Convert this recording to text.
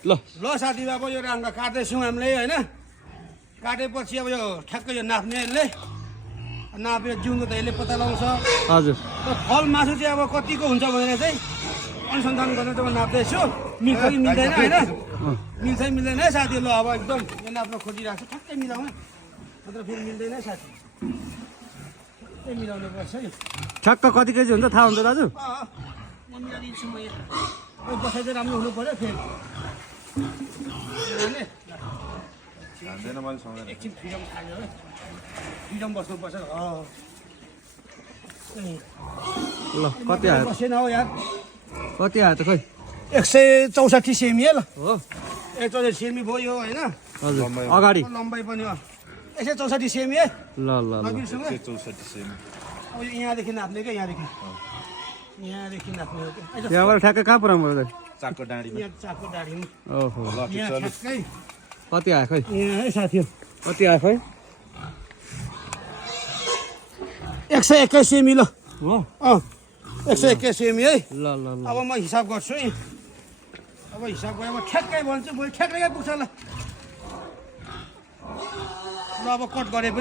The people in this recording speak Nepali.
ल ल साथीभाइ अब यो राङ्गा काट्दैछौँ हामीले होइन काटेपछि अब यो ठ्याक्कै यो नाप्ने यसले नापेर जिउँदो त यसले पत्ता लगाउँछ हजुर र फल मासु चाहिँ अब कतिको हुन्छ भनेर चाहिँ अनुसन्धान गर्न चाहिँ म नाप्दैछु मिल्छ कि मिल्दैन होइन मिल्छ कि मिल्दैन है साथी ल अब एकदम यो नाप्न खोजिरहेको छु ठ्याक्कै मिलाउन नत्र फेरि मिल्दैन है साथी ठ्याक्कै मिलाउनु पर्छ है ठ्याक्क कति केजी हुन्छ थाहा हुन्छ दाजु म मिलाइदिन्छु म यहाँ बसाइ चाहिँ राम्रो हुनु पऱ्यो फेरि एकछिन फ्रिडम खायो है फ्रिडम बस्नुपर्छ ल कति आयो बसेन हौ यार कति आयो त खै 164 सेमी है ल हो 164 सेमी भयो यो होइन हजुर अगाडि लम्बाइ पनि 164 सेमी है ल ल ल नबिर्सौँ है 164 सेमी अब यो यहाँदेखि नाप्ने क्या यहाँदेखि नाप्ने हो क्या त्यहाँबाट ठ्याक्कै कहाँ पुऱ्याउनु पर्यो चाकको डाँडीमा यहाँ चाकको डाँडीमा ओहो यहाँ ठ्याक्कै कति आयो खै यहाँ है साथी कति आयो खै 121 सेमी ल हो 121 सेमी है ल ल ल अब म हिसाब गर्छु है अब हिसाब गरेर म ठ्याक्कै भन्छु भोलि ठ्याक्कै पुग्छ ल अब कट गरे पनि